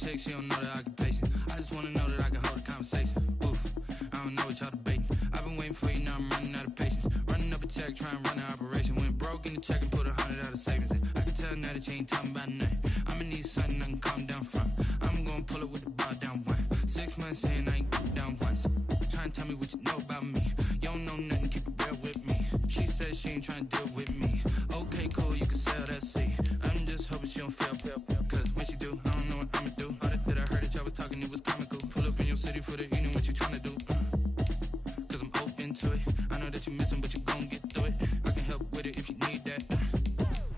chick, she don't know that I can pace it. I just wanna know that I can hold a conversation. Oof, I don't know what y'all debating. I've been waiting for you, now I'm running out of patience. Running up a check, trying to run an operation. Went broke in the check and put 100 out of savings in. I can tell now that you ain't talking about nothing. I'ma need something I can calm down from. I'm gonna pull it with the bar down one. 6 months in, I ain't come down once. Trying to tell me what you know about me. You don't know nothing, keep it real with me. She says she ain't trying to deal with me. Okay, cool, you can sell that seat. I'm just hoping she don't fail. Cause when she do, I don't know what I'ma do. All that I heard that y'all was talking, it was comical. Pull up in your city for the evening, what you trying to do? Cause I'm open to it. I know that you missing, but you gon' get through it. I can help with it if you need that.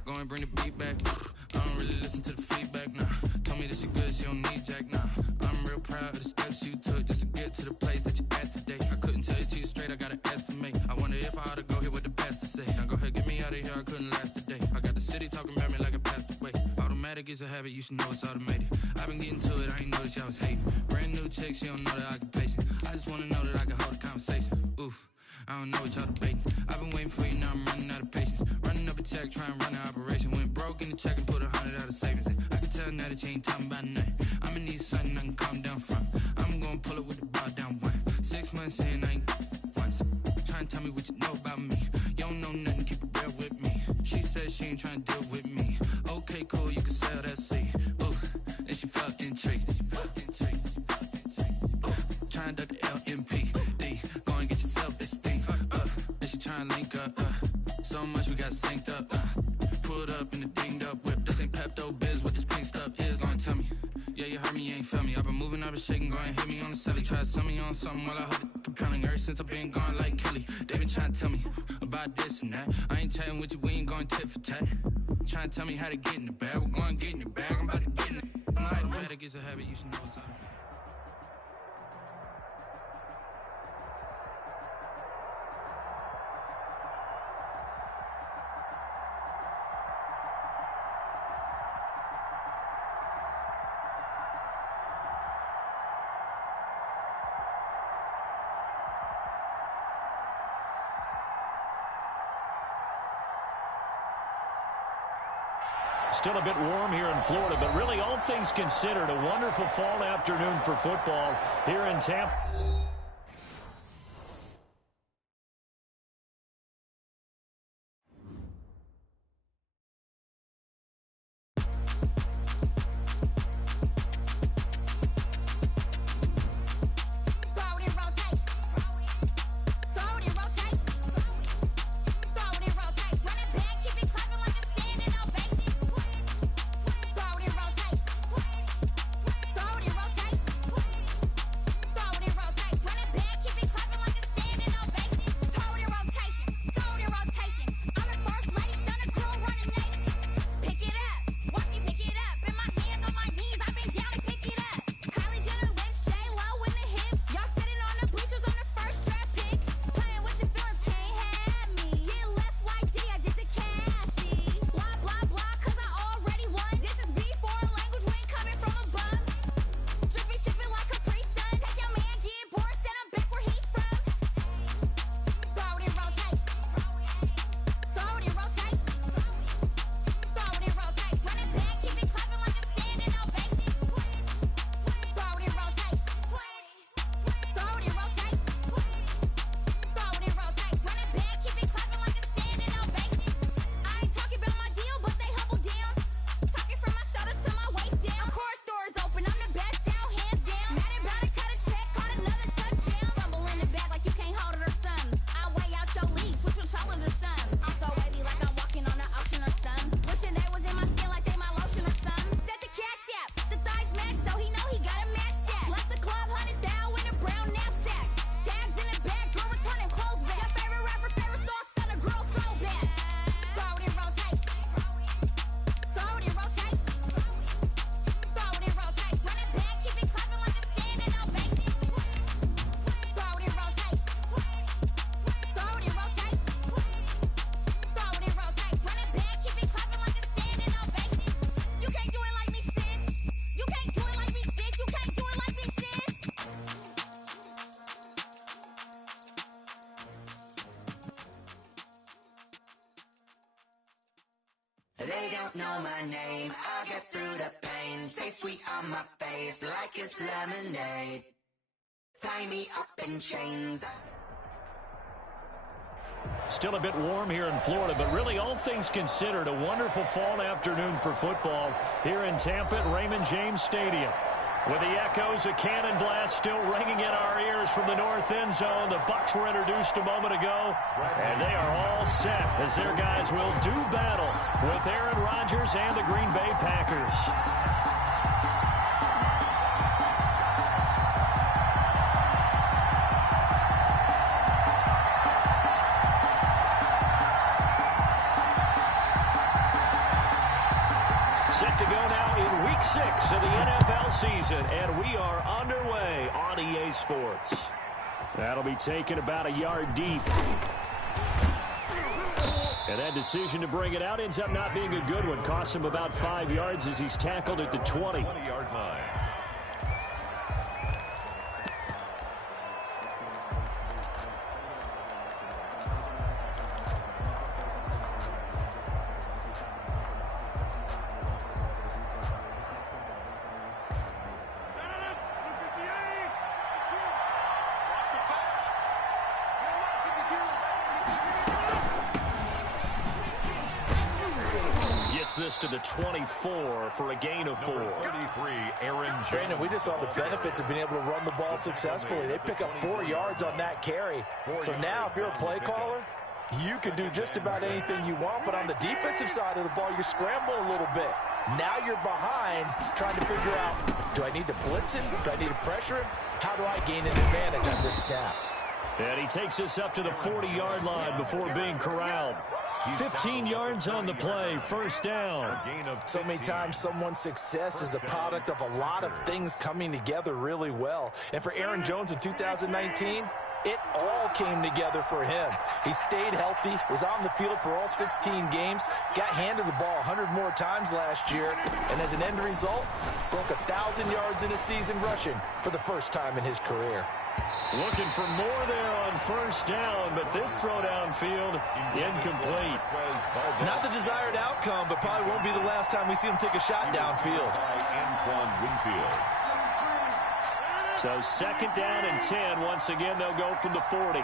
Go and bring the beat back. I don't really listen to the feedback, nah. Told me that she good, she don't need jack, nah. I'm real proud of the steps you took just to get to the place that you at today. I couldn't tell it to you straight, I gotta estimate. I wonder if I ought to go here with the best to say. Now go ahead, get me out of here, I couldn't last today. I got the city talking about me like I passed away. Automatic is a habit, you should know it's automated. I've been getting to it, I ain't noticed y'all was hating. Brand new chick, she don't know that I can pace it. I just wanna know that I can hold a conversation. Oof, I don't know what y'all debating. I've been waiting for you, now I'm running out of patience. Running up a check, trying to run an operation. Went broke in the check and put 100 out of savings in. I can tell now that you ain't talking about nothing. I'ma need something I can calm down from. I'm gonna pull it with the bar down one. 6 months in, I ain't once. Trying to tell me what you know about me. You don't know nothing, keep it real with me. She says she ain't trying to deal with me. Okay, cool, you can sell that seat. Ooh, and she felt intrigued. Trying to duck the LMPD. Go and get your self-esteem. And she trying to link up. So much we got synced up. Pulled up in the dinged up whip. This ain't Pepto-Biz, what this pink stuff is. Long tell me. Yeah, you heard me, you ain't felt me. I've been moving, I've been shaking, go and hit me on the celly. Try to sell me on something while I hold it compelling. Ever since I've been gone like Kelly, they been trying to tell me about this and that. I ain't chatting with you, we ain't going tit for tat. Trying to tell me how to get in the bag. We're going to get in the bag, I'm about to get in it. I'm like, automatic is a habit, you should know it's automatic. Still a bit warm here in Florida, but really all things considered, a wonderful fall afternoon for football here in Tampa. They don't know my name, I'll get through the pain. Taste sweet on my face like it's lemonade. Tie me up in chains. Still a bit warm here in Florida, but really all things considered, a wonderful fall afternoon for football here in Tampa at Raymond James Stadium. With the echoes of cannon blast still ringing in our ears from the north end zone, the Bucs were introduced a moment ago, and they are all set as their guys will do battle with Aaron Rodgers and the Green Bay Packers. Set to go now in Week 6 of the NFL season, and we are underway on EA Sports. That'll be taken about a yard deep. And that decision to bring it out ends up not being a good one. Cost him about 5 yards as he's tackled at the 20. 20-yard line. This to the 24 for a gain of 4. 33, Aaron Jones. Brandon, we just saw the benefits of being able to run the ball successfully. They pick up 4 yards on that carry. So now if you're a play caller, you can do just about anything you want, but on the defensive side of the ball, you're scrambling a little bit. Now you're behind trying to figure out, do I need to blitz him? Do I need to pressure him? How do I gain an advantage on this snap? And he takes us up to the 40-yard line before being corralled. 15 yards on the play, first down. So many times someone's success is the product of a lot of things coming together really well. And for Aaron Jones in 2019, it all came together for him. He stayed healthy, was on the field for all 16 games, got handed the ball 100 more times last year, and as an end result, broke 1,000 yards in a season rushing for the first time in his career. Looking for more there on first down, but this throw downfield incomplete. Not the desired outcome, but probably won't be the last time we see him take a shot downfield. So second down and 10. Once again, they'll go from the 40.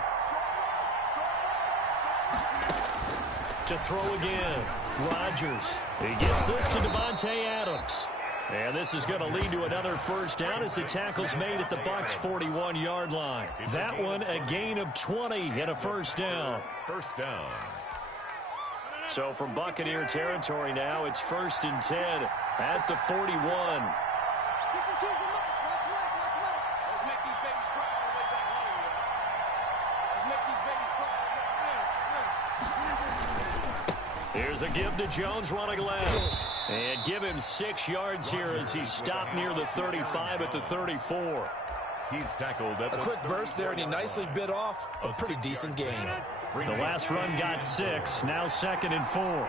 To throw again. Rodgers. He gets this to Devontae Adams. And this is going to lead to another first down as the tackle's made at the Bucs' 41-yard line. That one a gain of 20 and a first down. First down. So from Buccaneer territory now, it's 1st and 10 at the 41. Here's a give to Jones running left. And give him 6 yards here as he's stopped near the 35 at the 34. He's tackled at a quick burst there, and he nicely bit off a pretty decent gain. The last run got 6. Now 2nd and 4.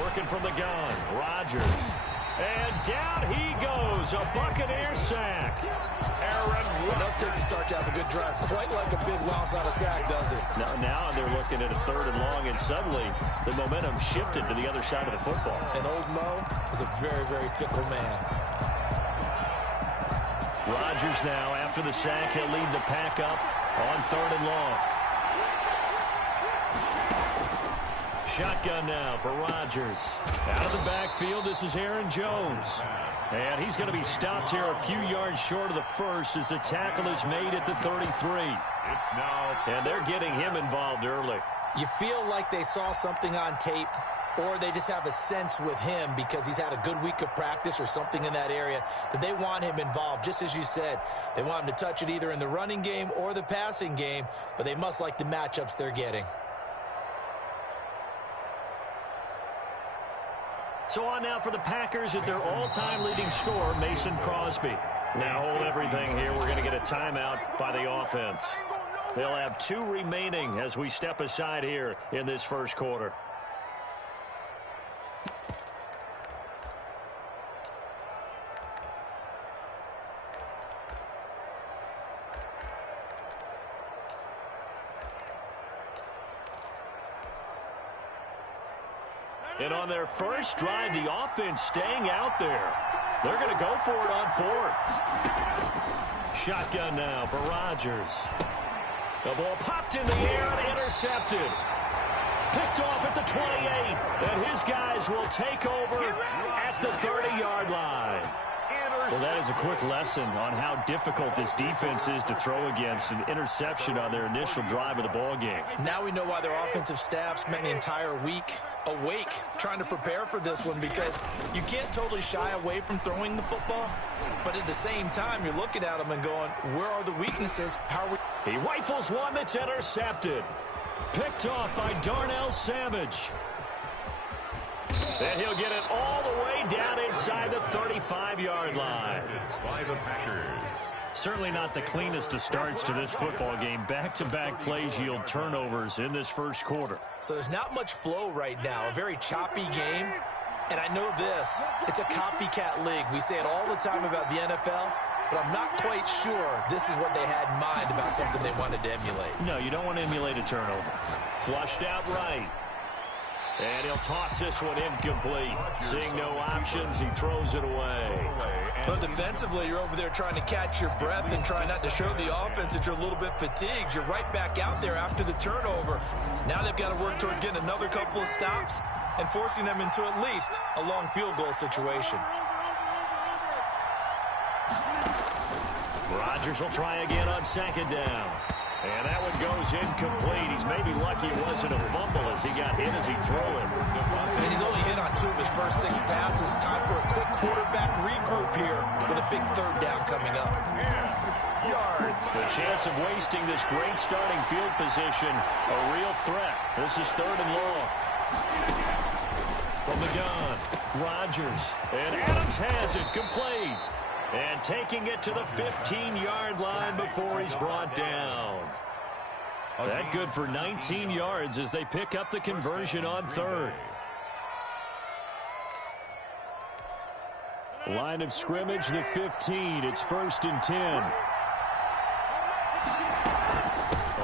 Working from the gun. Rodgers. And down he goes. A Buccaneer sack. Enough takes to start to have a good drive. Quite like a big loss on a sack, does it? Now they're looking at a 3rd and long, and suddenly the momentum shifted to the other side of the football. And old Mo is a very, very fickle man. Rodgers now, after the sack, he'll lead the pack up on 3rd and long. Shotgun now for Rodgers. Out of the backfield, this is Aaron Jones. And he's going to be stopped here a few yards short of the first as the tackle is made at the 33. It's now. And they're getting him involved early. You feel like they saw something on tape, or they just have a sense with him because he's had a good week of practice or something in that area that they want him involved. Just as you said, they want him to touch it either in the running game or the passing game, but they must like the matchups they're getting. So on now for the Packers at their all-time leading scorer, Mason Crosby. Now hold everything here. We're going to get a timeout by the offense. They'll have 2 remaining as we step aside here in this first quarter. And on their first drive, the offense staying out there. They're going to go for it on fourth. Shotgun now for Rodgers. The ball popped in the air and intercepted. Picked off at the 28. And his guys will take over at the 30-yard line. Well, that is a quick lesson on how difficult this defense is to throw against. An interception on their initial drive of the ball game. Now we know why their offensive staff spent the entire week awake trying to prepare for this one, because you can't totally shy away from throwing the football, but at the same time, you're looking at them and going, where are the weaknesses? How are we? He rifles one that's intercepted. Picked off by Darnell Savage. And he'll get it all the way down inside the 35-yard line. By the Packers. Certainly not the cleanest of starts to this football game. Back-to-back plays yield turnovers in this first quarter. So there's not much flow right now. A very choppy game. And I know this. It's a copycat league. We say it all the time about the NFL, but I'm not quite sure this is what they had in mind about something they wanted to emulate. No, you don't want to emulate a turnover. Flushed out right. And he'll toss this one incomplete. Seeing no options, he throws it away. But defensively, you're over there trying to catch your breath and try not to show the offense that you're a little bit fatigued. You're right back out there after the turnover. Now they've got to work towards getting another couple of stops and forcing them into at least a long field goal situation. Rodgers will try again on second down. And that one goes incomplete. He's maybe lucky it wasn't a fumble as he got hit as he threw it. And he's only hit on 2 of his first 6 passes. Time for a quick quarterback regroup here with a big third down coming up. The chance of wasting this great starting field position, a real threat. This is 3rd and long. From the gun, Rodgers. And Adams has it, complete. And taking it to the 15-yard line before he's brought down. That good for 19 yards as they pick up the conversion on 3rd. Line of scrimmage, the 15. It's 1st and 10.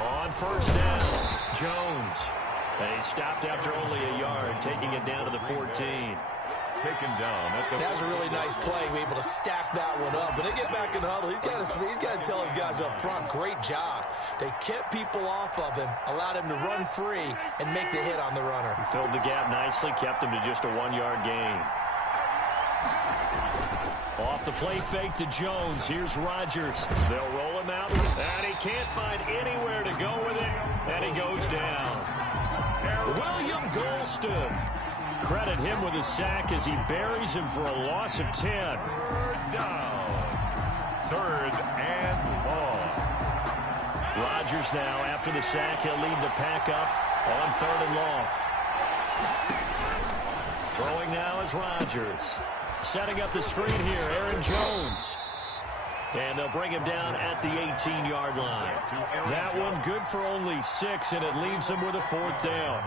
On first down, Jones. And he stopped after only a yard, taking it down to the 14. Taken down at the. That was a really nice play. We're able to stack that one up. When they get back in the huddle, he's got to tell his guys up front, great job. They kept people off of him, allowed him to run free, and make the hit on the runner. He filled the gap nicely, kept him to just a 1-yard gain. Off the play fake to Jones. Here's Rodgers. They'll roll him out, and he can't find anywhere to go with it, and he goes down. William Golston. Credit him with a sack as he buries him for a loss of 10. 3rd down. 3rd and long. Rodgers now, after the sack, he'll lead the pack up on 3rd and long. Throwing now is Rodgers. Setting up the screen here, Aaron Jones. And they'll bring him down at the 18-yard line. That one good for only 6, and it leaves him with a 4th down.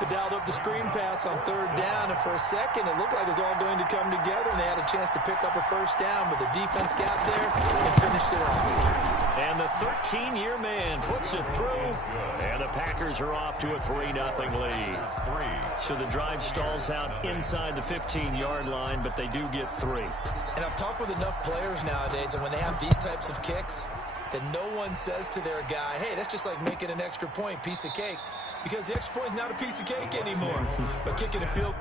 They dialed up the screen pass on 3rd down, and for a second, it looked like it was all going to come together, and they had a chance to pick up a 1st down, but the defense got there and finished it off. And the 13-year man puts it through, and the Packers are off to a 3-0 lead. So the drive stalls out inside the 15-yard line, but they do get 3. And I've talked with enough players nowadays, and when they have these types of kicks, that no one says to their guy, hey, that's just like making an extra point, piece of cake. Because the extra point is not a piece of cake anymore. But kicking a field.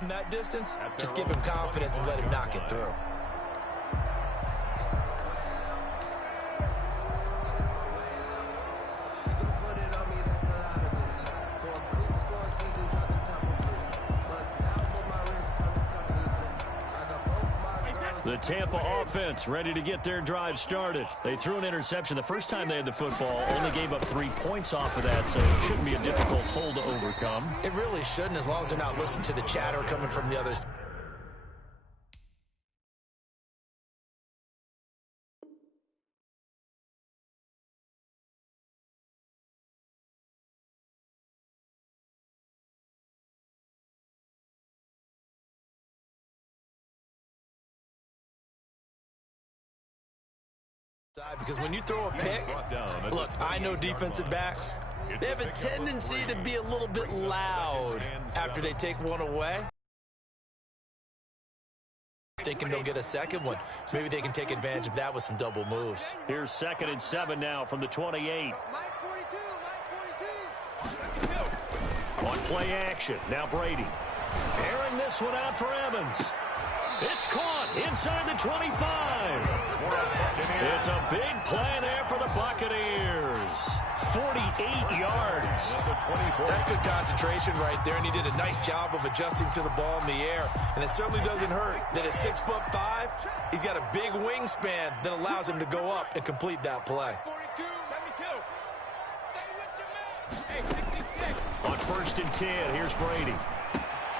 From that distance, just give him confidence and let him knock it through. The Tampa offense ready to get their drive started. They threw an interception the first time they had the football, only gave up 3 points off of that, so it shouldn't be a difficult hole to overcome. It really shouldn't, as long as they're not listening to the chatter coming from the other side. Because when you throw a pick, look, I know defensive backs, they have a tendency to be a little bit loud after they take one away. Thinking they'll get a second one. Maybe they can take advantage of that with some double moves. Here's 2nd and 7 now from the 28. On play action. Now Brady. Airing this one out for Evans. It's caught inside the 25. It's a big play there for the Buccaneers. 48 yards. That's good concentration right there, and he did a nice job of adjusting to the ball in the air. And it certainly doesn't hurt that at 6'5", he's got a big wingspan that allows him to go up and complete that play. On 1st and 10, here's Brady.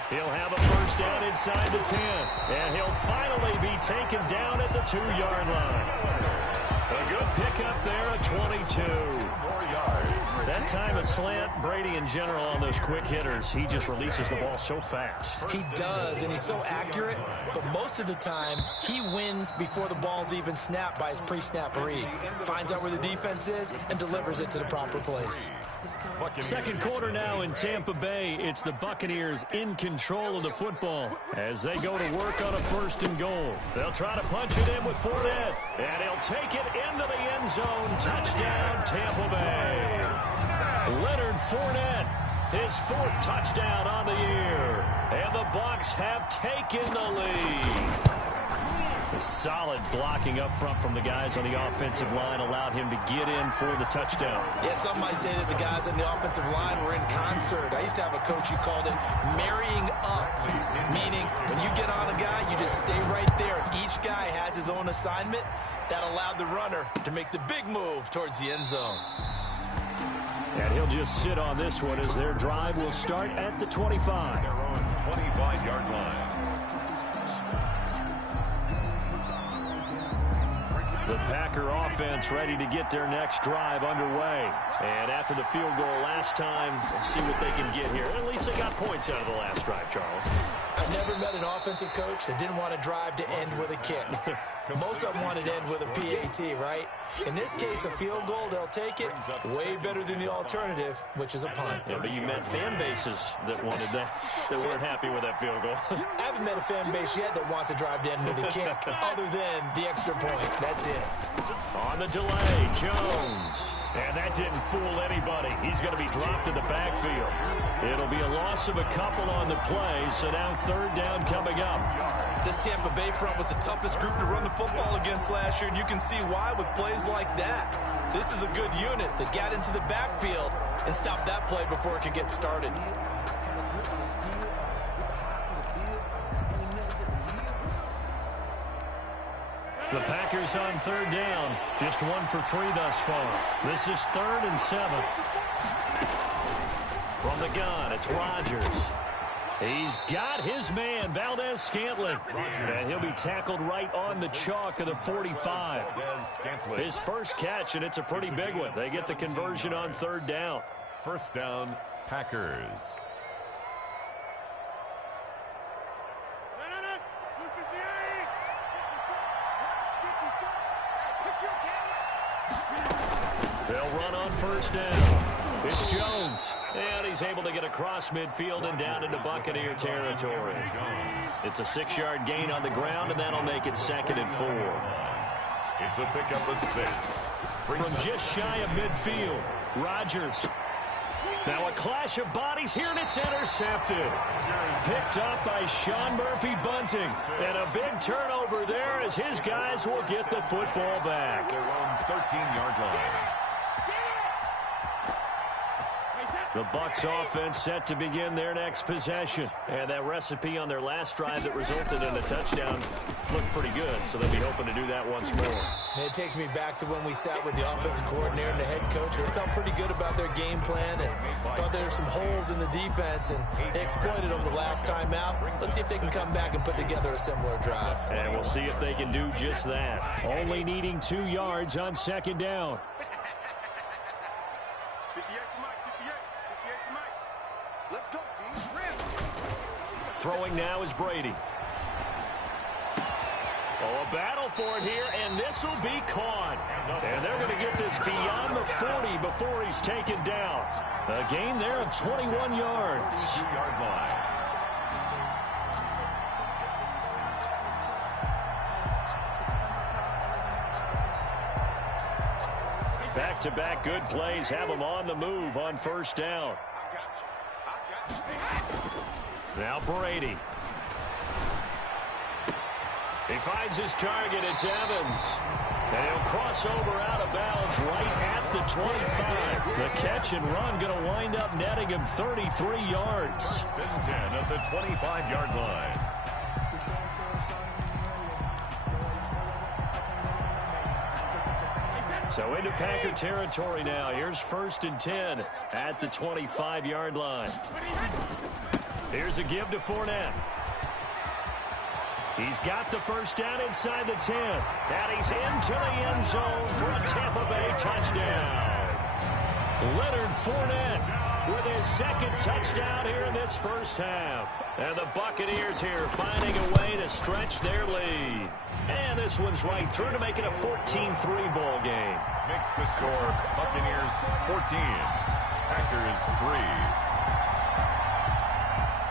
He'll have a first down inside the 10. And he'll finally be taken down at the 2-yard line. A good pickup there at 22. 4 yards. That time of slant, Brady in general on those quick hitters, he just releases the ball so fast. He does, and he's so accurate, but most of the time, he wins before the ball's even snapped by his pre-snap read. Finds out where the defense is and delivers it to the proper place. Second quarter now in Tampa Bay. It's the Buccaneers in control of the football as they go to work on a 1st and goal. They'll try to punch it in with Fournette, and he'll take it into the end zone. Touchdown, Tampa Bay. Leonard Fournette, his 4th touchdown on the year, and the Bucs have taken the lead. A solid blocking up front from the guys on the offensive line allowed him to get in for the touchdown. Yeah, some might say that the guys on the offensive line were in concert. I used to have a coach who called it marrying up, meaning when you get on a guy, you just stay right there. Each guy has his own assignment. That allowed the runner to make the big move towards the end zone. And he'll just sit on this one as their drive will start at the 25. Their own 25-yard line. The Packer offense ready to get their next drive underway. And after the field goal last time, we'll see what they can get here. At least they got points out of the last drive, Charles. I've never met an offensive coach that didn't want to drive to end with a kick. Most of them wanted to end with a PAT, right? In this case, a field goal, they'll take it. Way better than the alternative, which is a punt. Yeah, but you met fan bases that wanted that, that weren't happy with that field goal. I haven't met a fan base yet that wants to drive to end with a kick, other than the extra point. That's it. On the delay, Jones. And that didn't fool anybody. He's going to be dropped in the backfield. It'll be a loss of a couple on the play, so now 3rd down coming up. This Tampa Bay front was the toughest group to run the football against last year, and you can see why with plays like that. This is a good unit that got into the backfield and stopped that play before it could get started. The Packers on 3rd down. Just 1 for 3 thus far. This is 3rd and 7. From the gun, it's Rodgers. He's got his man, Valdez-Scantling. And he'll be tackled right on the chalk of the 45. His first catch, and it's a pretty big one. They get the conversion on 3rd down. 1st down, Packers. They'll run on 1st down. It's Jones. And he's able to get across midfield and down into Buccaneer territory. It's a 6-yard gain on the ground, and that'll make it 2nd and 4. It's a pickup of 6. From just shy of midfield, Rodgers. Now a clash of bodies here, and it's intercepted. Picked up by Sean Murphy-Bunting. And a big turnover there as his guys will get the football back. Their own 13-yard line. The Bucs offense set to begin their next possession. And that recipe on their last drive that resulted in a touchdown looked pretty good, so they'll be hoping to do that once more. It takes me back to when we sat with the offensive coordinator and the head coach. They felt pretty good about their game plan and thought there were some holes in the defense, and they exploited them the last time out. Let's see if they can come back and put together a similar drive. And we'll see if they can do just that. Only needing 2 yards on second down. Throwing now is Brady. Oh, a battle for it here, and this will be caught. And they're going to get this beyond the 40 before he's taken down. A gain there of 21 yards. 2-yard line. Back-to-back good plays have him on the move on first down. Now Brady. He finds his target. It's Evans. And he'll cross over out of bounds right at the 25. The catch and run going to wind up netting him 33 yards. First and 10 at the 25-yard line. So into Packer territory now. Here's first and 10 at the 25-yard line. Here's a give to Fournette. He's got the first down inside the 10. And he's into the end zone for a Tampa Bay touchdown. Leonard Fournette with his second touchdown here in this first half. And the Buccaneers here finding a way to stretch their lead. And this one's right through to make it a 14-3 ball game. Makes the score Buccaneers 14, Packers 3.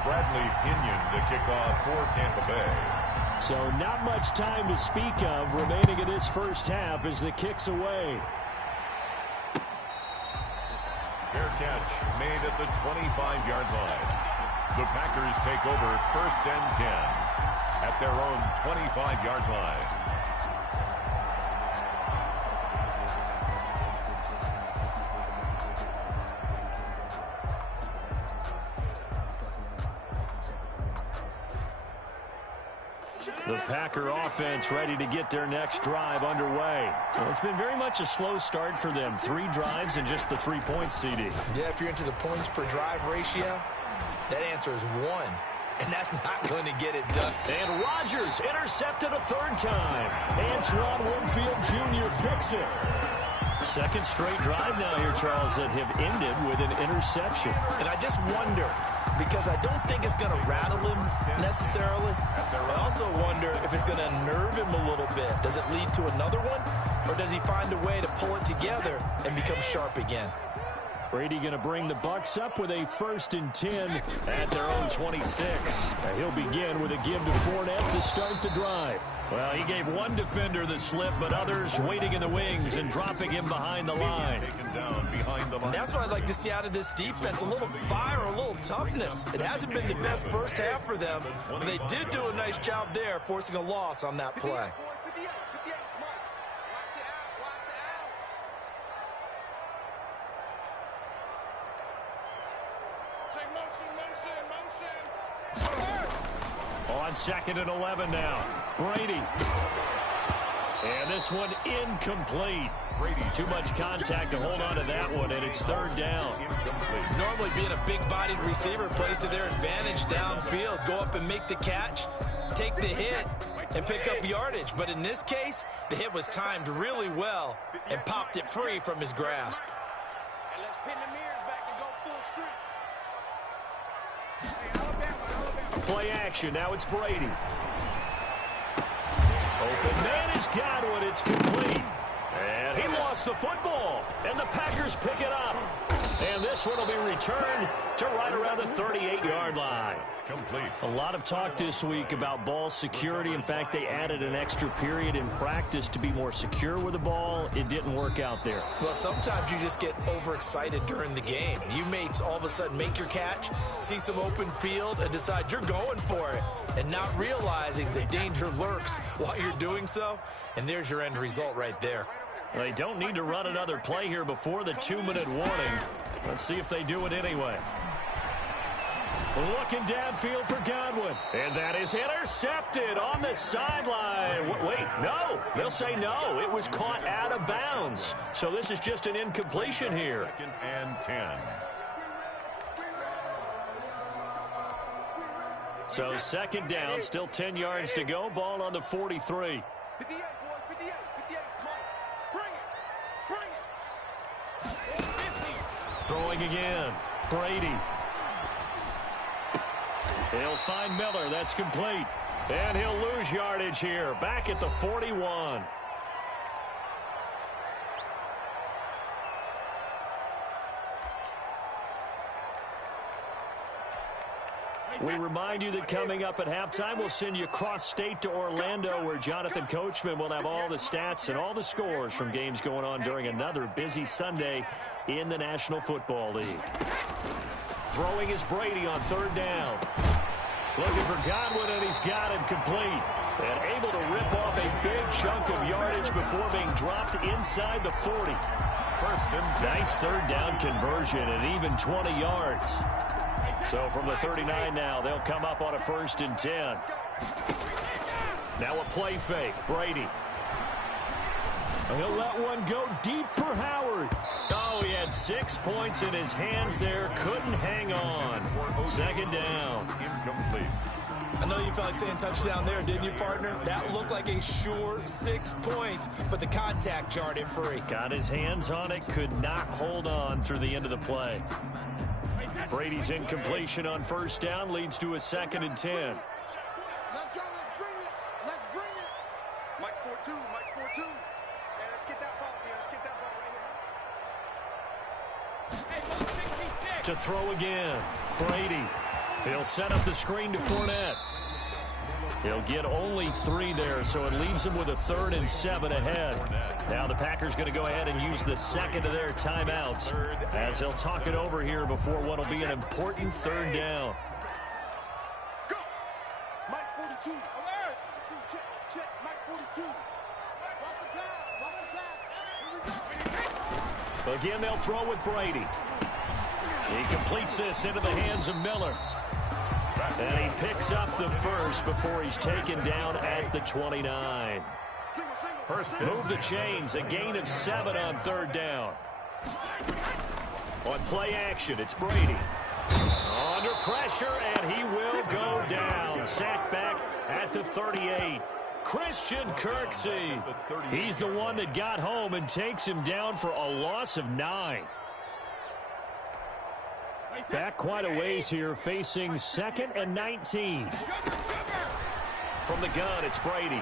Bradley Pinion the kickoff for Tampa Bay. So not much time to speak of remaining in this first half as the kick's away. Fair catch made at the 25-yard line. The Packers take over first and 10 at their own 25-yard line. The Packer offense ready to get their next drive underway. Well, it's been very much a slow start for them. 3 drives and just the 3 points, CD. Yeah, if you're into the points per drive ratio, that answer is 1. And that's not going to get it done. And Rodgers intercepted a 3rd time. Antoine Winfield Jr. picks it. Second straight drive now here, Charles, that have ended with an interception. And I just wonder, because I don't think it's going to rattle him necessarily. I also wonder if it's going to unnerve him a little bit. Does it lead to another one? Or does he find a way to pull it together and become sharp again? Brady going to bring the Bucs up with a first and 10 at their own 26. He'll begin with a give to Fournette to start the drive. Well, he gave one defender the slip, but others waiting in the wings and dropping him behind the line. Taken down behind the line. And that's what I'd like to see out of this defense, a little fire, a little toughness. It hasn't been the best first half for them, but they did do a nice job there, forcing a loss on that play. On second and 11 now. Brady. And this one incomplete. Brady, too much contact to hold on to that one, and it's 3rd down. Normally being a big-bodied receiver plays to their advantage downfield. Go up and make the catch, take the hit, and pick up yardage. But in this case, the hit was timed really well and popped it free from his grasp. And let's pin the mirrors back and go full street. Play action. Now it's Brady. Open man has got one. It's complete. And he lost the football. And the Packers pick it up. And this one will be returned to right around the 38-yard line. Complete. A lot of talk this week about ball security. In fact, they added an extra period in practice to be more secure with the ball. It didn't work out there. Well, sometimes you just get overexcited during the game. You may all of a sudden make your catch, see some open field, and decide you're going for it, and not realizing the danger lurks while you're doing so. And there's your end result right there. They don't need to run another play here before the 2-minute warning. Let's see if they do it anyway. Looking downfield for Godwin. And that is intercepted on the sideline. Wait, no. They'll say no. It was caught out of bounds. So this is just an incompletion here. 2nd and 10. So 2nd down, still 10 yards to go. Ball on the 43. 58, boys, 58, 58. Come on. Bring it. Throwing again. Brady. He'll find Miller. That's complete. And he'll lose yardage here. Back at the 41. We remind you that coming up at halftime, we'll send you cross-state to Orlando, where Jonathan Coachman will have all the stats and all the scores from games going on during another busy Sunday in the National Football League. Throwing is Brady on 3rd down. Looking for Godwin, and he's got him complete. And able to rip off a big chunk of yardage before being dropped inside the 40. 1st and 10. Nice 3rd down conversion and even 20 yards. So from the 39 now, they'll come up on a 1st and 10. Now a play fake. Brady. He'll let one go deep for Howard. Oh, he had 6 points in his hands there. Couldn't hang on. 2nd down. Incomplete. I know you felt like saying touchdown there, didn't you, partner? That looked like a sure 6 points, but the contact jarred it free. Got his hands on it. Could not hold on through the end of the play. Brady's incompletion on 1st down leads to a 2nd and 10. Let's go. Let's bring it. Let's bring it. Mike's 4-2. Mike's 4-2. Hey, let's get that ball here. Let's get that ball right here. To throw again. Brady. He'll set up the screen to Fournette. He'll get only 3 there, so it leaves him with a 3rd and 7 ahead. Now the Packers going to go ahead and use the 2nd of their timeouts as they'll talk it over here before what will be an important 3rd down. Go. Mike 42. Alert. Check. Mike 42. Watch the pass. Here we go. Again, they'll throw with Brady. He completes this into the hands of Miller. And he picks up the 1st before he's taken down at the 29. Move the chains. A gain of 7 on 3rd down. On play action, it's Brady. Under pressure, and he will go down. Sacked back at the 38. Christian Kirksey. He's the one that got home and takes him down for a loss of 9. Back quite a ways here, facing 2nd and 19. From the gun, it's Brady.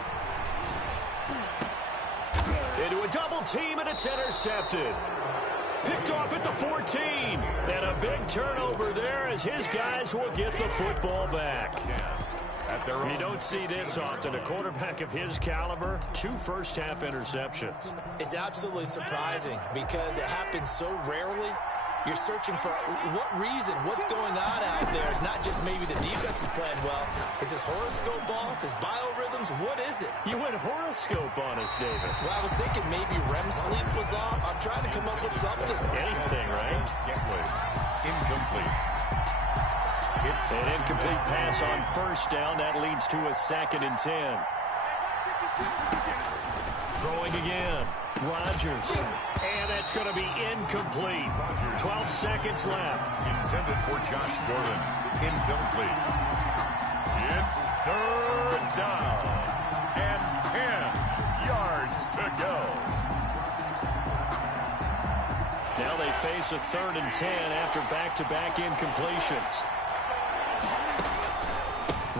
Into a double team, and it's intercepted. Picked off at the 14. And a big turnover there as his guys will get the football back. You don't see this often. A quarterback of his caliber, 2 first-half interceptions. It's absolutely surprising because it happens so rarely. You're searching for what reason, what's going on out there. It's not just maybe the defense is playing well. Is his horoscope off? His biorhythms? What is it? You went horoscope on us, David. Well, I was thinking maybe REM sleep was off. I'm trying to come up with something. Anything, right? Incomplete. It's an incomplete pass on 1st down. That leads to a 2nd and 10. Throwing again. Rodgers. And that's going to be incomplete. 12 seconds left. Intended for Josh Gordon. Incomplete. It's 3rd down. And 10 yards to go. Now they face a 3rd and 10 after back-to-back incompletions.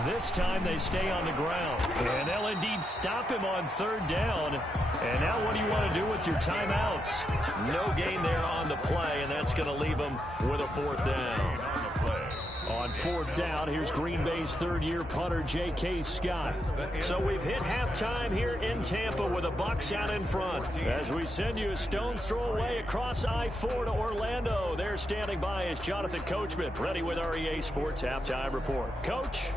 This time they stay on the ground. And they'll indeed stop him on 3rd down. And now what do you want to do with your timeouts? No gain there on the play, and that's going to leave them with a 4th down. On 4th down, here's Green Bay's 3rd-year punter, J.K. Scott. So we've hit halftime here in Tampa with the Bucs out in front. As we send you a stone's throw away across I-4 to Orlando. There standing by is Jonathan Coachman, ready with our EA Sports Halftime Report. Coach?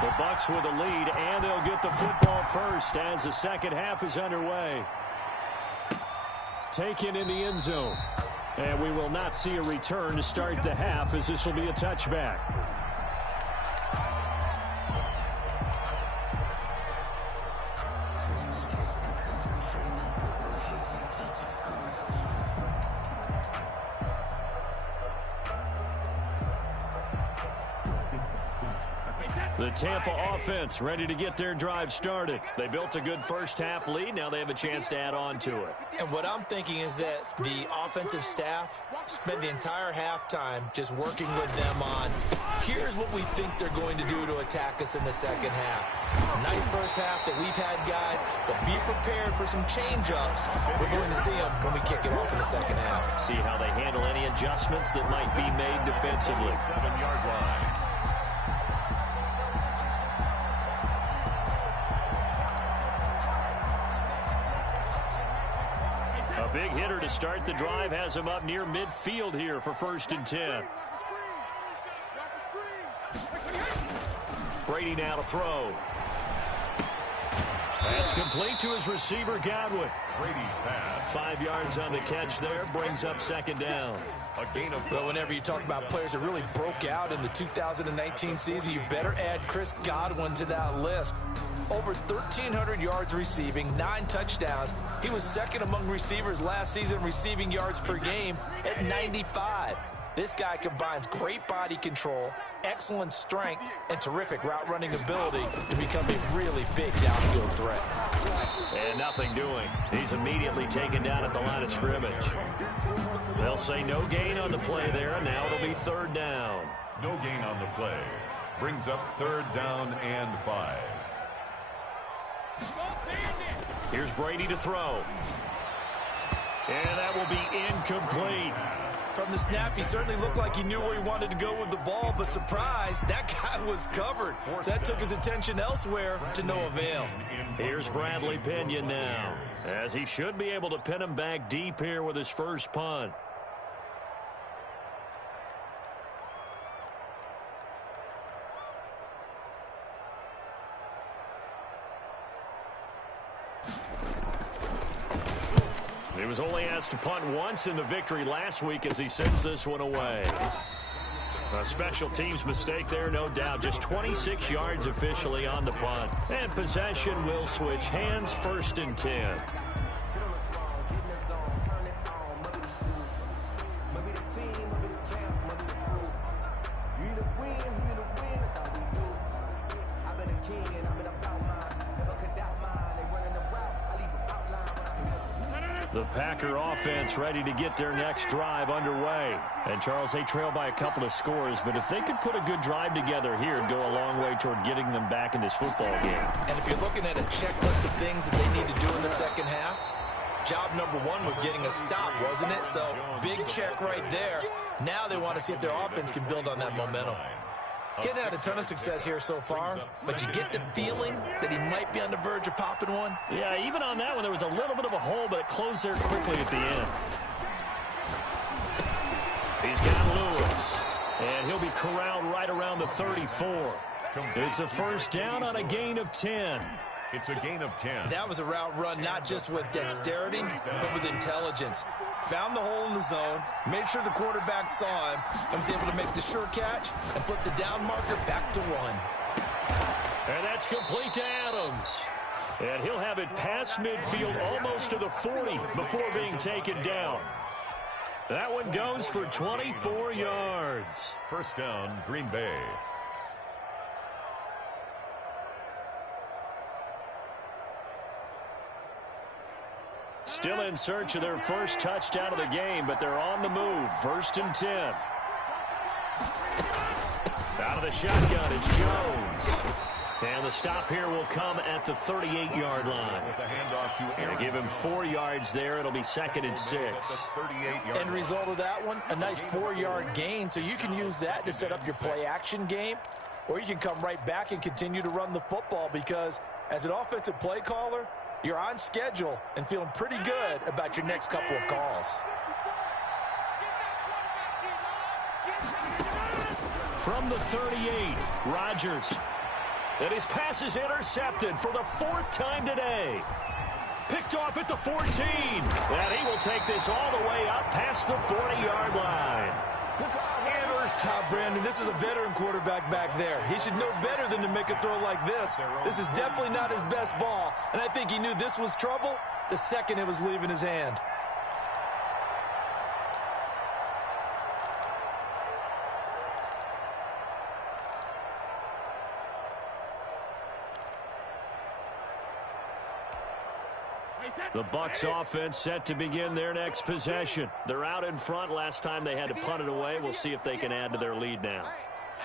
The Bucs with a lead, and they'll get the football first as the second half is underway. Taken in the end zone. And we will not see a return to start the half, as this will be a touchback. The Tampa offense ready to get their drive started. They built a good first-half lead. Now they have a chance to add on to it. And what I'm thinking is that the offensive staff spent the entire halftime just working with them on, here's what we think they're going to do to attack us in the second half. Nice first half that we've had, guys, but be prepared for some change-ups. We're going to see them when we kick it off in the second half. See how they handle any adjustments that might be made defensively. 7-yard line. A big hitter to start the drive has him up near midfield here for 1st and 10. Brady now to throw. That's complete to his receiver, Godwin. Brady's pass. 5 yards on the catch there, brings up second down. A gain of But whenever you talk about players that really broke out in the 2019 season, you better add Chris Godwin to that list. Over 1,300 yards receiving, 9 touchdowns. He was second among receivers last season receiving yards per game at 95. This guy combines great body control, excellent strength, and terrific route running ability to become a really big downfield threat. And nothing doing. He's immediately taken down at the line of scrimmage. They'll say no gain on the play there, and now it'll be 3rd down. no gain on the play. Brings up 3rd down and 5. Here's Brady to throw. And that will be incomplete. From the snap, he certainly looked like he knew where he wanted to go with the ball, but surprise, that guy was covered. So that took his attention elsewhere to no avail. Here's Bradley Pinion now, as he should be able to pin him back deep here with his first punt. He was only asked to punt once in the victory last week as he sends this one away. A special teams mistake there, no doubt. Just 26 yards officially on the punt. And possession will switch hands, 1st and 10. The Packer offense ready to get their next drive underway. And, Charles, they trail by a couple of scores, but if they could put a good drive together here, it'd go a long way toward getting them back in this football game. And if you're looking at a checklist of things that they need to do in the second half, job number 1 was getting a stop, wasn't it? So, big check right there. Now they want to see if their offense can build on that momentum. Getting had a ton of success here so far, but you get the feeling that he might be on the verge of popping one. Yeah, even on that one, there was a little bit of a hole, but it closed there quickly at the end. He's got Lewis, and he'll be corralled right around the 34. It's a 1st down on a gain of 10. It's a gain of 10. That was a route run not just with dexterity, but with intelligence. Found the hole in the zone, made sure the quarterback saw him, and was able to make the sure catch and flip the down marker back to 1. And that's complete to Adams. And he'll have it past midfield almost to the 40 before being taken down. That one goes for 24 yards. 1st down, Green Bay. Still in search of their first touchdown of the game, but they're on the move. 1st and 10. Out of the shotgun, it's Jones. And the stop here will come at the 38-yard line. With the handoff to Aaron. They give him 4 yards there. It'll be 2nd and 6. 38-yard End result of that one, a nice 4-yard gain, so you can use that to set up your play-action game, or you can come right back and continue to run the football because as an offensive play caller, you're on schedule and feeling pretty good about your next couple of calls. From the 38, Rodgers. And his pass is intercepted for the 4th time today. Picked off at the 14. And he will take this all the way up past the 40-yard line. Brandon, this is a veteran quarterback back there. He should know better than to make a throw like this. This is definitely not his best ball, and I think he knew this was trouble the second it was leaving his hand. The Bucs offense set to begin their next possession. They're out in front. Last time they had to punt it away. We'll see if they can add to their lead now.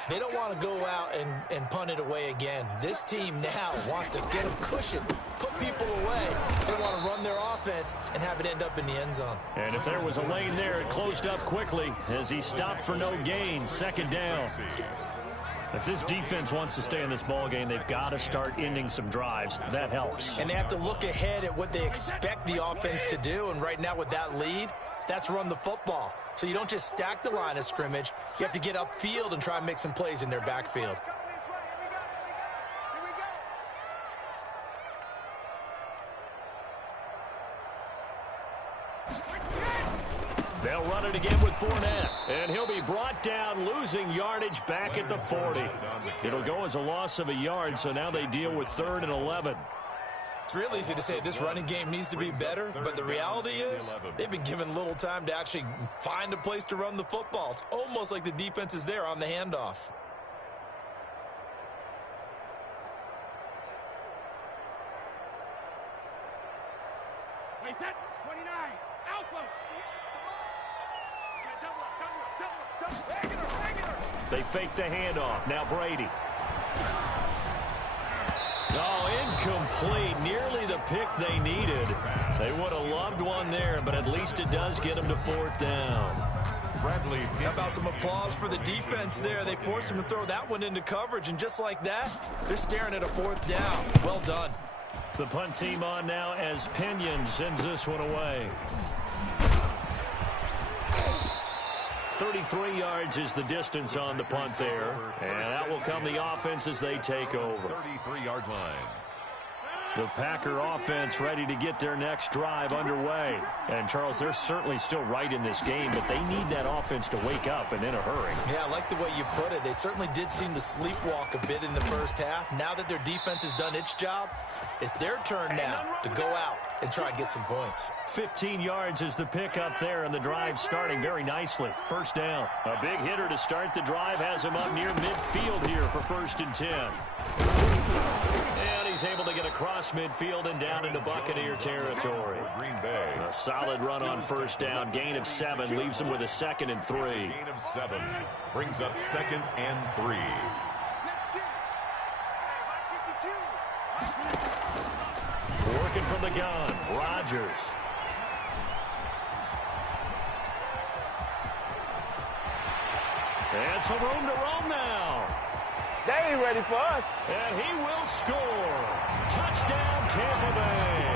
They don't want to go out and punt it away again. This team now wants to get a cushion, put people away. They want to run their offense and have it end up in the end zone. And if there was a lane there, it closed up quickly as he stopped for no gain. 2nd down. If this defense wants to stay in this ball game, they've got to start ending some drives. That helps. And they have to look ahead at what they expect the offense to do. And right now with that lead, that's run the football. So you don't just stack the line of scrimmage. You have to get upfield and try and make some plays in their backfield. They'll run it again with Fournette. And he'll be brought down, losing yardage back at the 40. It'll go as a loss of a yard, so now they deal with 3rd and 11. It's real easy to say this running game needs to be better, but the reality is they've been given little time to actually find a place to run the football. It's almost like the defense is there on the handoff. Wait, set. 29. Alpha. They fake the handoff. Now Brady. Oh, incomplete. Nearly the pick they needed. They would have loved one there, but at least it does get them to 4th down. How about some applause for the defense there? They forced him to throw that one into coverage, and just like that, they're staring at a 4th down. Well done. The punt team on now as Pinion sends this one away. 33 yards is the distance on the punt there. And that will come the offense as they take over. 33-yard line. The Packer offense ready to get their next drive underway. And, Charles, they're certainly still right in this game, but they need that offense to wake up and in a hurry. Yeah, I like the way you put it. They certainly did seem to sleepwalk a bit in the first half. Now that their defense has done its job, it's their turn now to go out and try and get some points. 15 yards is the pickup there, and the drive starting very nicely. 1st down. A big hitter to start the drive has him up near midfield here for 1st and 10. And he's able to get across midfield and down into Buccaneer territory. Green Bay. A solid run on 1st down. Gain of 7 leaves him with a 2nd and 3. Gain of 7 brings up 2nd and 3. Working from the gun, Rodgers. And some room to roam now. They ain't ready for us. And he will score. Touchdown, Tampa Bay.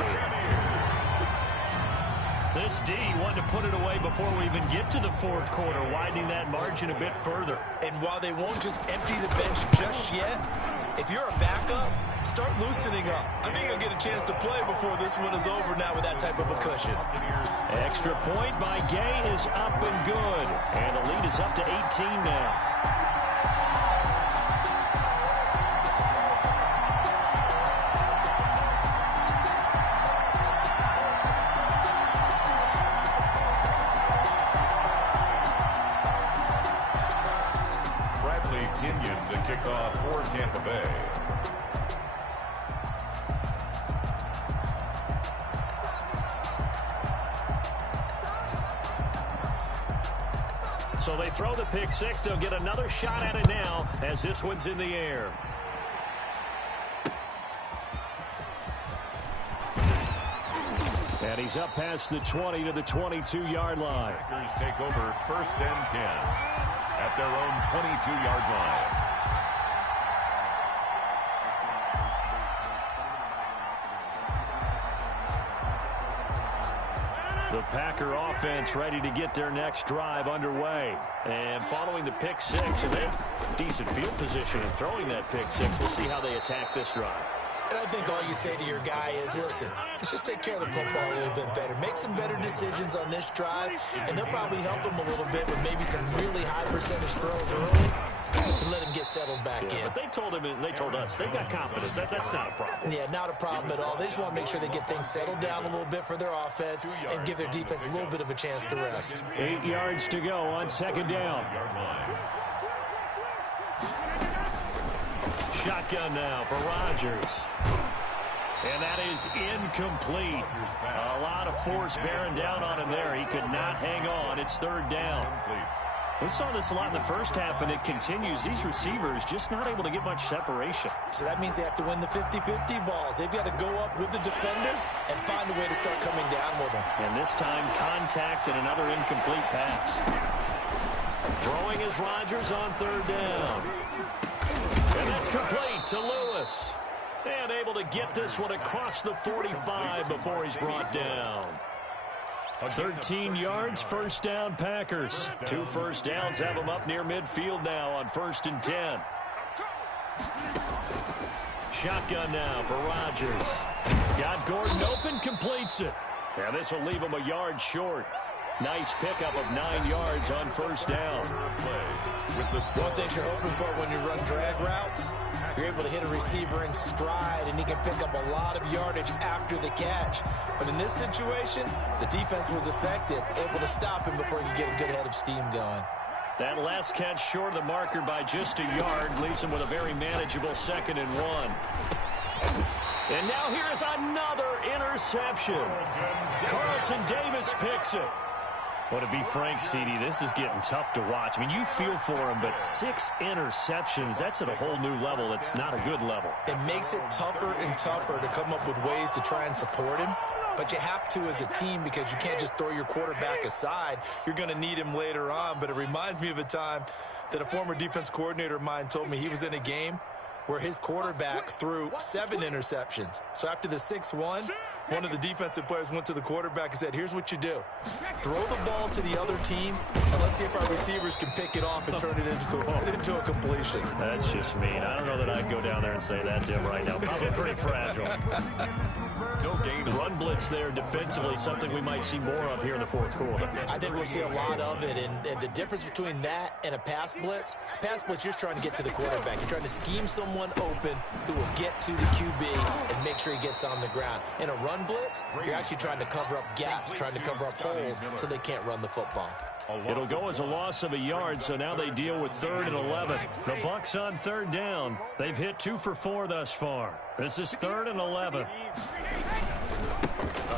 This D wanted to put it away before we even get to the 4th quarter, widening that margin a bit further. And while they won't just empty the bench just yet, if you're a backup, start loosening up. I think you'll get a chance to play before this one is over now with that type of a cushion. Extra point by Gay is up and good. And the lead is up to 18 now. Pinion to kick off for Tampa Bay. So they throw the pick 6. They'll get another shot at it now as this one's in the air. And he's up past the 20 to the 22-yard line. Packers take over 1st and 10 at their own 22-yard line. The Packer offense ready to get their next drive underway. And following the pick six, and they have decent field position in throwing that pick six. We'll see how they attack this drive. And I think all you say to your guy is, listen, let's just take care of the football a little bit better. Make some better decisions on this drive, and they'll probably help him a little bit with maybe some really high percentage throws early to let him get settled back in. But they told him, and they told us, they got confidence. That's not a problem. Yeah, not a problem at all. They just want to make sure they get things settled down a little bit for their offense and give their defense a little bit of a chance to rest. 8 yards to go on second down. Shotgun now for Rodgers. And that is incomplete. A lot of force bearing down on him there. He could not hang on. It's third down. We saw this a lot in the first half, and it continues. These receivers just not able to get much separation. So that means they have to win the 50-50 balls. They've got to go up with the defender and find a way to start coming down with them. And this time, contact and another incomplete pass. Throwing is Rodgers on third down. And that's complete to Lewis. And able to get this one across the 45 before he's brought down. 13 yards, first down Packers. 2 first downs have them up near midfield now on 1st and 10. Shotgun now for Rodgers. Got Gordon open, completes it. Yeah, this will leave him a yard short. Nice pickup of 9 yards on first down. One thing you're hoping for when you run drag routes, you're able to hit a receiver in stride, and he can pick up a lot of yardage after the catch. But in this situation, the defense was effective, able to stop him before he could get a good head of steam going. That last catch short of the marker by just a yard leaves him with a very manageable 2nd and 1. And now here is another interception. Carlton Davis picks it. Well, to be frank, CD, this is getting tough to watch. I mean, you feel for him, but 6 interceptions, that's at a whole new level. It's not a good level. It makes it tougher and tougher to come up with ways to try and support him. But you have to as a team because you can't just throw your quarterback aside. You're going to need him later on. But it reminds me of a time that a former defense coordinator of mine told me he was in a game where his quarterback threw 7 interceptions. So after the 6-1, one of the defensive players went to the quarterback and said, here's what you do. Throw the ball to the other team, and let's see if our receivers can pick it off and turn it into a completion. That's just mean. I don't know that I'd go down there and say that to him right now. Probably pretty fragile. No gain. Run blitz there defensively, something we might see more of here in the 4th quarter. I think we'll see a lot of it, and the difference between that and a pass blitz, you're trying to get to the quarterback. You're trying to scheme someone open who will get to the QB and make sure he gets on the ground. In a run blitz, you're actually trying to cover up gaps, trying to cover up holes so they can't run the football. It'll go as a loss of a yard, so now they deal with 3rd and 11. The Bucs on 3rd down. They've hit 2 for 4 thus far. This is 3rd and 11. A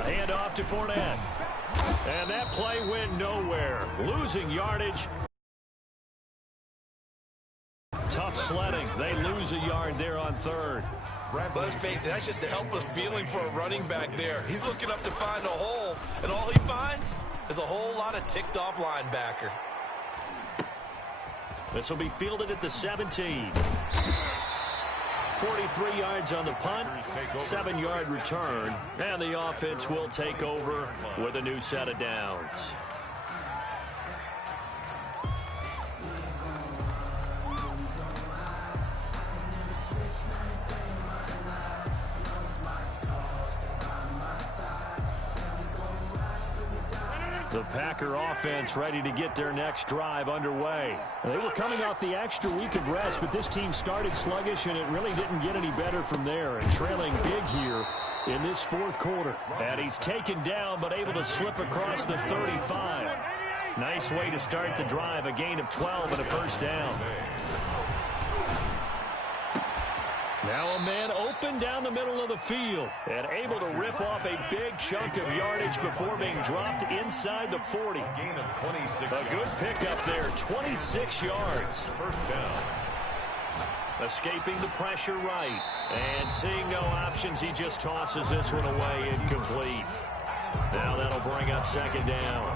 handoff to Fournette. And that play went nowhere. Losing yardage. Tough sledding. They lose a yard there on 3rd. Let's face it, that's just a helpless feeling for a running back there. He's looking up to find a hole, and all he finds is a whole lot of ticked-off linebacker. This will be fielded at the 17. 43 yards on the punt, 7-yard return, and the offense will take over with a new set of downs. The Packer offense ready to get their next drive underway. They were coming off the extra week of rest, but this team started sluggish, and it really didn't get any better from there. And trailing big here in this 4th quarter. And he's taken down, but able to slip across the 35. Nice way to start the drive, a gain of 12 and a first down. Now a man open down the middle of the field and able to rip off a big chunk of yardage before being dropped inside the 40. Gain of 26 A good pickup there, 26 yards. First down. Escaping the pressure right. And seeing no options, he just tosses this one away, incomplete. Now that'll bring up 2nd down.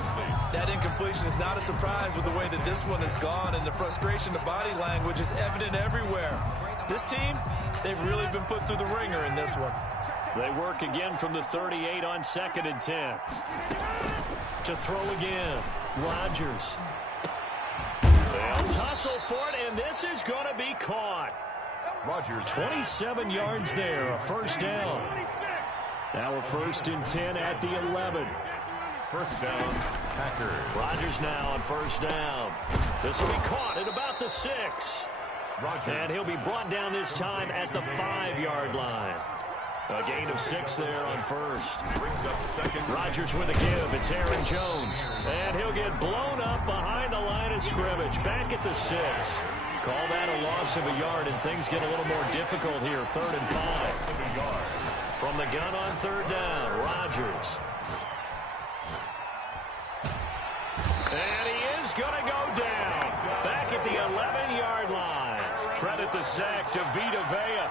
That incompletion is not a surprise with the way that this one has gone, and the frustration, the body language is evident everywhere. This team, they've really been put through the ringer in this one. They work again from the 38 on 2nd and 10. To throw again. Rodgers. They'll tussle for it, and this is going to be caught. Rodgers. 27 yards there, a first down. Now a 1st and 10 at the 11. First down, Packers. Rodgers now on first down. This will be caught at about the 6. Rodgers. And he'll be brought down this time at the 5-yard line. A gain of 6 there on first. Brings up second. Rodgers with a give. It's Aaron Jones. And he'll get blown up behind the line of scrimmage. Back at the 6. Call that a loss of a yard, and things get a little more difficult here. 3rd and 5. From the gun on 3rd down, Rodgers. And he is going to go down. Back at the 11-yard line. Credit the sack to Vita Vea.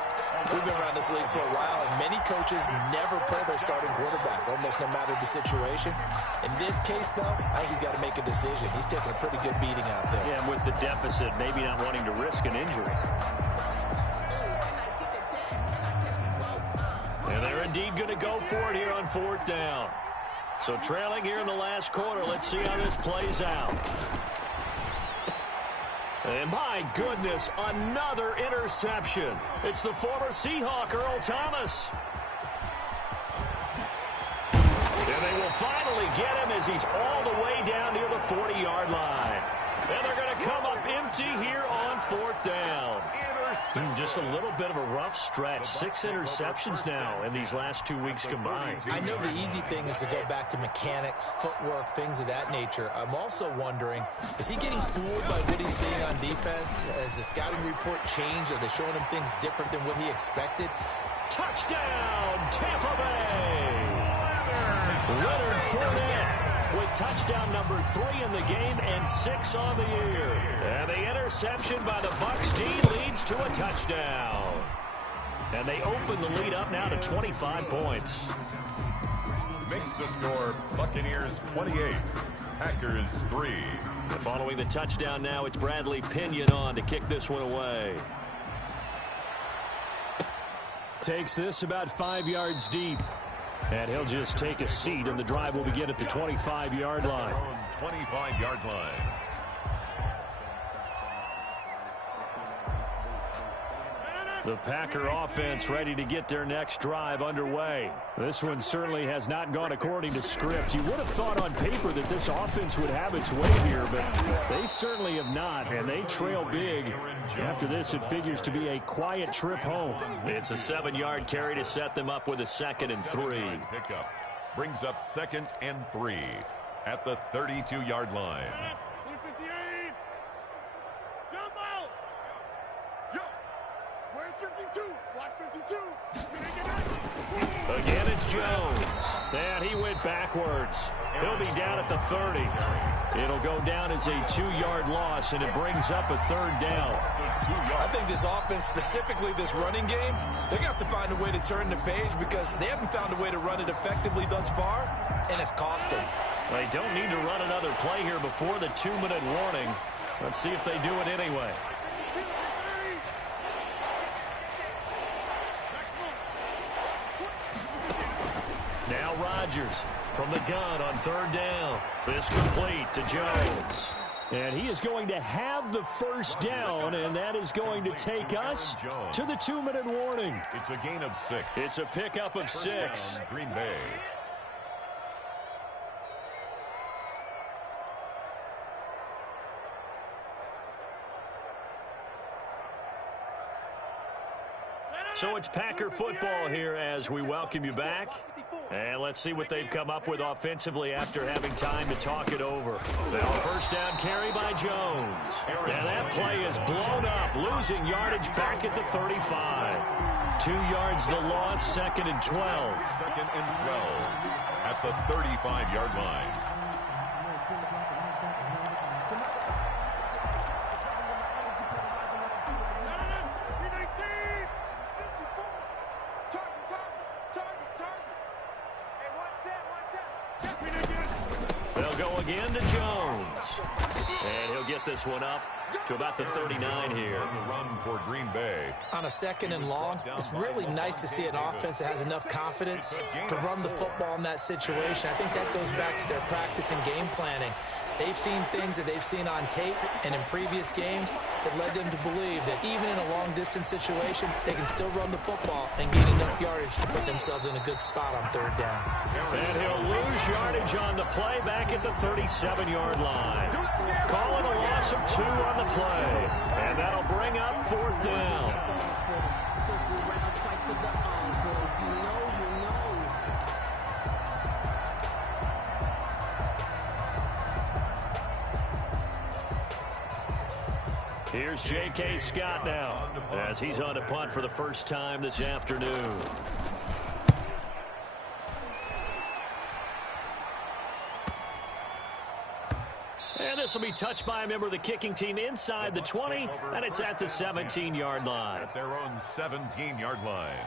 We've been around this league for a while, and many coaches never pull their starting quarterback, almost no matter the situation. In this case, though, I think he's got to make a decision. He's taking a pretty good beating out there. Yeah, and with the deficit, maybe not wanting to risk an injury. And they're indeed going to go for it here on 4th down. So trailing here in the last quarter, let's see how this plays out. And my goodness, another interception. It's the former Seahawk, Earl Thomas. And they will finally get him as he's all the way down near the 40-yard line. And they're going to come up empty here on 4th down. Just a little bit of a rough stretch. 6 interceptions now in these last 2 weeks combined. I know the easy thing is to go back to mechanics, footwork, things of that nature. I'm also wondering, is he getting fooled by what he's seeing on defense? Has the scouting report changed? Are they showing him things different than what he expected? Touchdown, Tampa Bay! Leonard Fournette with touchdown number 3 in the game and 6 on the year. And the interception by the Bucs D leads to a touchdown. And they open the lead up now to 25 points. Makes the score Buccaneers 28, Packers 3. And following the touchdown now, it's Bradley Pinion on to kick this one away. Takes this about 5 yards deep. And he'll just take a seat, and the drive will begin at the 25-yard line. 25-yard line. The Packer offense ready to get their next drive underway. This one certainly has not gone according to script. You would have thought on paper that this offense would have its way here, but they certainly have not, and they trail big. After this, it figures to be a quiet trip home. It's a 7-yard carry to set them up with a 2nd and 3. Pickup brings up 2nd and 3 at the 32-yard line. Jump out! Yo, where's 52? Watch 52. Again, it's Jones. And he went backwards. He'll be down at the 30. It'll go down as a 2-yard loss, and it brings up a 3rd down. I think this offense, specifically this running game, they're going to have to find a way to turn the page because they haven't found a way to run it effectively thus far, and it's cost them. They don't need to run another play here before the 2-minute warning. Let's see if they do it anyway. Now Rodgers from the gun on 3rd down. This complete to Jones. And he is going to have the first down, and that is going to take us to the 2-minute warning. It's a gain of 6. It's a pickup of 6. Down, Green Bay. So it's Packer football here as we welcome you back. And let's see what they've come up with offensively after having time to talk it over. Now a first down carry by Jones. And that play is blown up, losing yardage back at the 35. 2 yards the loss, 2nd and 12. 2nd and 12 at the 35-yard line. They'll go again to Jones. And he'll get this one up to about the 39 here. On the run for Green Bay. On a 2nd and long, it's really nice to see an offense that has enough confidence to run the football in that situation. I think that goes back to their practice and game planning. They've seen things that they've seen on tape and in previous games that led them to believe that even in a long-distance situation, they can still run the football and gain enough yardage to put themselves in a good spot on 3rd down. And he'll lose yardage on the play back at the 37-yard line. Calling a loss of 2 on the play. And that'll bring up 4th down. Here's J.K. Scott now as he's on to punt for the first time this afternoon. And this will be touched by a member of the kicking team inside the 20, and it's at the 17-yard line. At their own 17-yard line.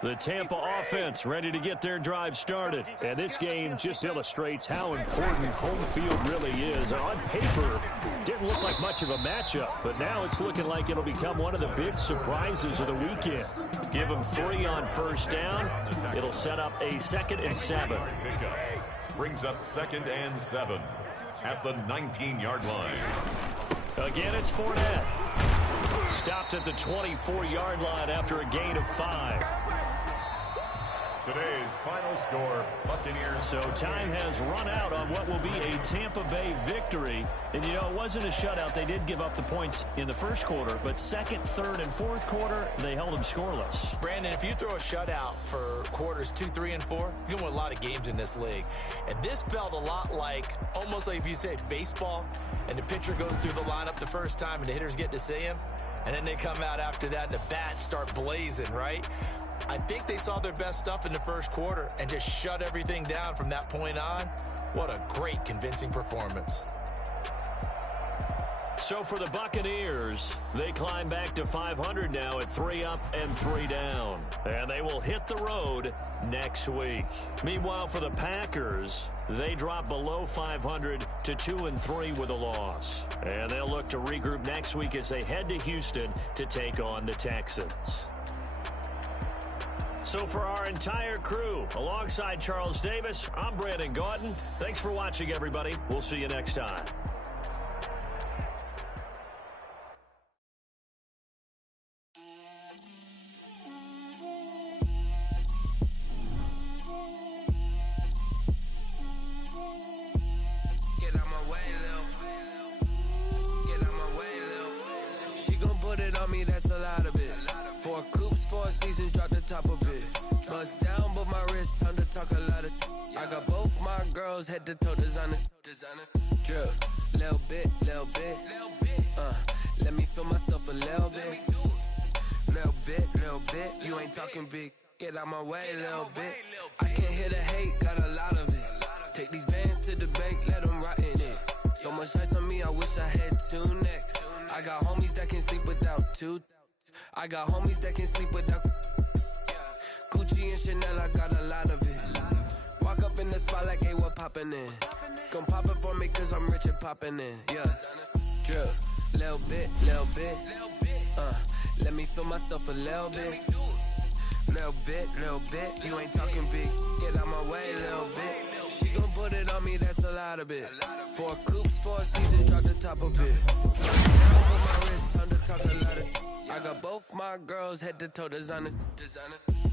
The Tampa offense ready to get their drive started. And this game just illustrates how important home field really is. On paper, didn't look like much of a matchup, but now it's looking like it'll become one of the big surprises of the weekend. Give them 3 on 1st down. It'll set up a 2nd and 7. Brings up 2nd and 7 at the 19-yard line. Again, it's Fournette. Stopped at the 24-yard line after a gain of 5. Today's final score, Buccaneers. So time has run out on what will be a Tampa Bay victory. And, you know, it wasn't a shutout. They did give up the points in the first quarter, but 2nd, 3rd, and 4th quarter, they held them scoreless. Brandon, if you throw a shutout for quarters 2, 3, and 4, you can win a lot of games in this league. And this felt a lot like, almost like if you say baseball, and the pitcher goes through the lineup the first time, and the hitters get to see him, and then they come out after that, and the bats start blazing, right? I think they saw their best stuff in the first quarter and just shut everything down from that point on. What a great, convincing performance. So for the Buccaneers, they climb back to 500 now at 3 up and 3 down. And they will hit the road next week. Meanwhile, for the Packers, they drop below 500 to 2 and 3 with a loss. And they'll look to regroup next week as they head to Houston to take on the Texans. So for our entire crew, alongside Charles Davis, I'm Brandon Gaudin. Thanks for watching, everybody. We'll see you next time. Head to toe designer, drip, little bit, let me feel myself a little bit, you ain't talking big, get out my way, little bit, I can't hear the hate, got a lot of it, take these bands to the bank, let them rot in it, so much ice on me, I wish I had 2 necks, I got homies that can sleep without 2, I got homies that can sleep without, Gucci and Chanel, I got a lot of it, walk up in the spot like, hey, what poppin' in? Gon' pop it for me cause I'm rich and poppin' in, yeah. Drip, little bit, let me feel myself a little bit. Little bit, you ain't talking big, get out my way, little bit. She gon' put it on me, that's a lot of it. 4 coops, 4 seasons, drop the top a bit. Over my wrist, time to talk a lot of. I got both my girls head to toe designer.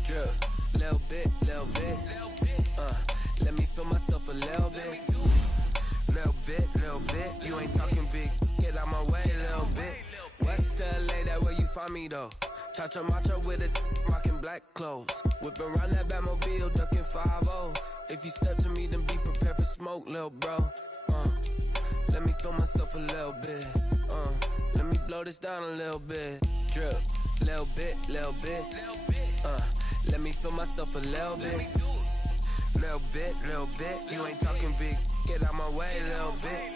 Drip, little bit, let me feel myself a little bit. Little bit, you ain't talking big, get out my way, little bit. West LA, that where you find me though. Cha-cha matcha with a rockin' black clothes. Whippin' around that Batmobile, duckin' 5-0. If you step to me, then be prepared for smoke, lil' bro. Let me feel myself a little bit. Let me blow this down a little bit. Drip, little bit. Let me feel myself a little bit. Little bit, you ain't talking big, get out my way, little bit.